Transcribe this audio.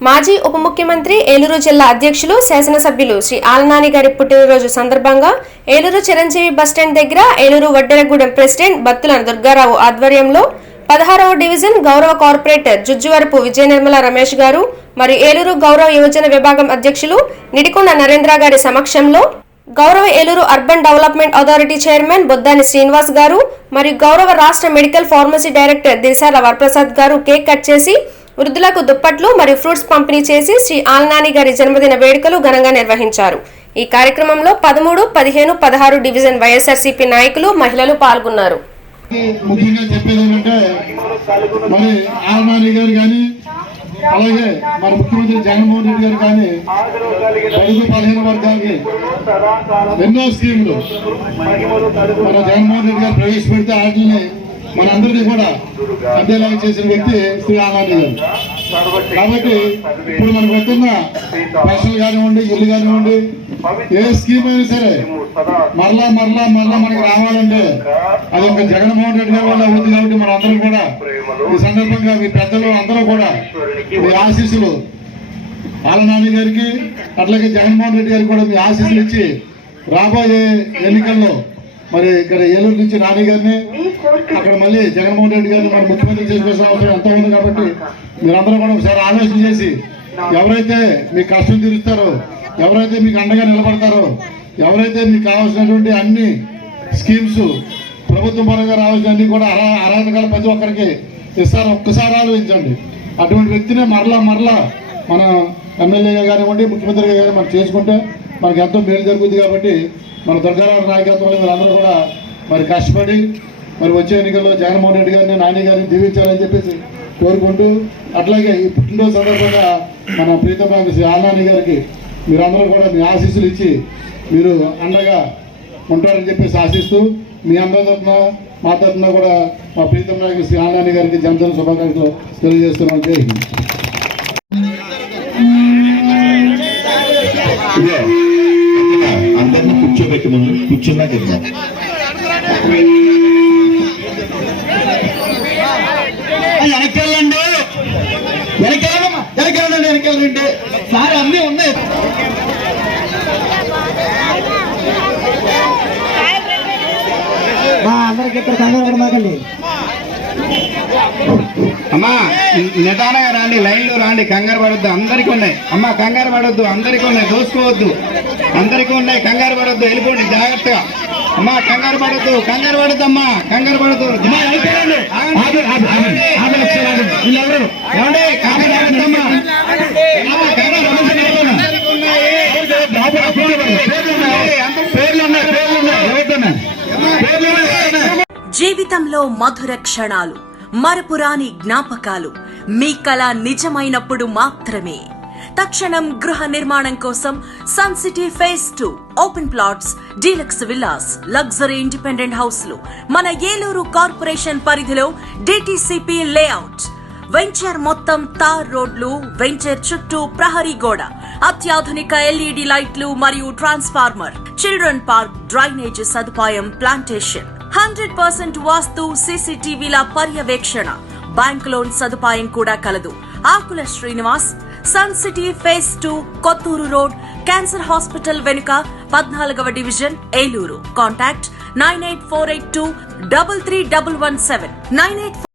మాజీ ఉప ముఖ్యమంత్రి ఏలూరు జిల్లా అధ్యక్షులు శాసనసభ్యులు శ్రీ ఆలనాని గారి పుట్టినరోజు సందర్భంగా ఏలూరు చిరంజీవి బస్టాండ్ దగ్గర ఏలూరు వడ్డెరగూడెం ప్రెసిడెంట్ బత్తుల దుర్గారావు ఆధ్వర్యంలో పదహారవ డివిజన్ గౌరవ కార్పొరేటర్ జుజ్జువరపు విజయ నిర్మల రమేష్ గారు మరియు ఏలూరు గౌరవ యువజన విభాగం అధ్యక్షులు నిడికొండ నరేంద్ర గారి సమక్షంలో గౌరవ Eluru urban development authority chairman Boddani Srinivas garu మరియు గౌరవ రాష్ట్ర medical pharmacy director Dirisala Varaprasad garu cake cut చేసి వృద్ధులకు దుప్పట్లు మరియు ఫ్రూట్స్ పంపిణీ చేసి శ్రీ ఆల్నాని గారి జన్మదిన వేడుకలు ఘనంగా నిర్వహించారు. ఈ కార్యక్రమంలో పదమూడు పదిహేను పదహారు డివిజన్ వైఎస్ఆర్సీపీ నాయకులు మహిళలు పాల్గొన్నారు. ముఖ్యంగా చెప్పేది ఏంటంటే మరి ఆలనాని గారు కానీ అలాగే మరి ముఖ్యమంత్రి జగన్మోహన్ రెడ్డి గారు కానీ బడుగు పదిహేను వర్గాలకి ఎన్నో స్కీములు. మన జగన్మోహన్ రెడ్డి గారు ప్రవేశపెడితే వాటిని మనందరికీ కూడా అధ్యయనం చేసిన వ్యక్తి శ్రీ ఆలనాని గారు. కాబట్టి ఇప్పుడు మనకు వస్తున్న పెన్షన్ కానివ్వండి ఇల్లు కానివ్వండి ఏ స్కీమ్ అయినా సరే మరలా మరలా మరలా మనకి రావాలంటే అది ఒక జగన్మోహన్ రెడ్డి గారి వల్ల అవుతుంది కాబట్టి మన అందరం కూడా ఈ సందర్భంగా మీ పెద్దలు అందరూ కూడా మీ ఆశీస్సులు ఆలనాని గారికి అట్లాగే జగన్మోహన్ రెడ్డి గారికి కూడా మీ ఆశీస్సులు ఇచ్చి రాబోయే ఎన్నికల్లో మరి ఇక్కడ ఏలూరు నుంచి నాని గారిని అక్కడ మళ్ళీ జగన్మోహన్ రెడ్డి గారిని మరి ముఖ్యమంత్రి చేసుకోవాల్సిన అవసరం ఎంతో ఉంది కాబట్టి మీరందరూ కూడా ఒకసారి ఆలోచన చేసి ఎవరైతే మీ కష్టం తీరుస్తారో ఎవరైతే మీకు అండగా నిలబడతారో ఎవరైతే మీకు కావాల్సినటువంటి అన్ని స్కీమ్స్ ప్రభుత్వం పరంగా రావాల్సిన అన్ని కూడా అర్హ అర్హత గల ప్రతి ఒక్కరికి ఇస్తారు. ఒక్కసారి ఆలోచించండి. అటువంటి వ్యక్తినే మరలా మరలా మన ఎమ్మెల్యేగా కానివ్వండి ముఖ్యమంత్రిగా కానీ మనం చేసుకుంటే మనకి ఎంతో మేలు జరుగుతుంది కాబట్టి మన దుర్గారావు నాయకత్వంలో మీరందరూ కూడా మరి కష్టపడి మరి వచ్చే ఎన్నికల్లో జగన్మోహన్ రెడ్డి గారిని నాని గారిని దీవించాలని చెప్పేసి కోరుకుంటూ అట్లాగే ఈ పుట్టినరోజు సందర్భంగా మన ప్రీతమ శ్రీ ఆనాని గారికి మీరందరూ కూడా మీ ఆశీస్సులు ఇచ్చి మీరు అండగా ఉంటారని చెప్పేసి ఆశిస్తూ మీ అందరి తరఫున మా తరఫున కూడా మా ప్రీతం నాయకులు శ్రీ ఆనాని గారికి జన్మదిన శుభాకాంక్షలు తెలియజేస్తున్నాం. జై హింద్. కూర్చోబెట్టి ముందు కూర్చున్నాక వెళ్దాం వెనక్కి వెళ్ళండి వెనక్కి వెళ్ళండి సార్ అన్నీ ఉన్నాయి. అందరికి ఇక్కడ కంగారు పడమాకండి అమ్మా నిదానంగా రాండి లైన్లో రాండి. కంగారు పడొద్దు అందరికీ ఉన్నాయి. అమ్మా కంగారు పడొద్దు అందరికీ ఉన్నాయి. దోసుకోవద్దు అందరికీ ఉన్నాయి. కంగారు పడొద్దు. వెళ్ళిపోండి. జాగ్రత్తగా. అమ్మా కంగారు పడొద్దు. కంగారు పడొద్దు. అమ్మా కంగారు పడొద్దు. జీవితంలో మధుర క్షణాలు మరపురాని జ్ఞాపకాలు. మీ కళ నిజమైనప్పుడు మాత్రమే. తక్షణం గృహ నిర్మాణం కోసం sun city phase two open plots deluxe villas luxury independent హౌస్లు మన ఏలూరు కార్పొరేషన్ పరిధిలో డిటిసిపి లేఅవుట్. వెంచర్ మొత్తం తార్ రోడ్లు వెంచర్ చుట్టూ ప్రహరీ గోడ అత్యాధునిక ఎల్ఈడి లైట్లు మరియు ట్రాన్స్ఫార్మర్ చిల్డ్రన్ పార్క్ డ్రైనేజ్ సదుపాయం ప్లాంటేషన్. హండ్రెడ్ పర్సెంట్ వాస్తు సీసీటీవీల పర్యవేక్షణ. బ్యాంక్ లోన్ సదుపాయం కూడా కలదు. Akula Srinivas sun city phase two Kotturu road cancer hospital వెనుక పద్నాలుగవ division Eluru. Contact nine eight four eight two double three double one seven nine eight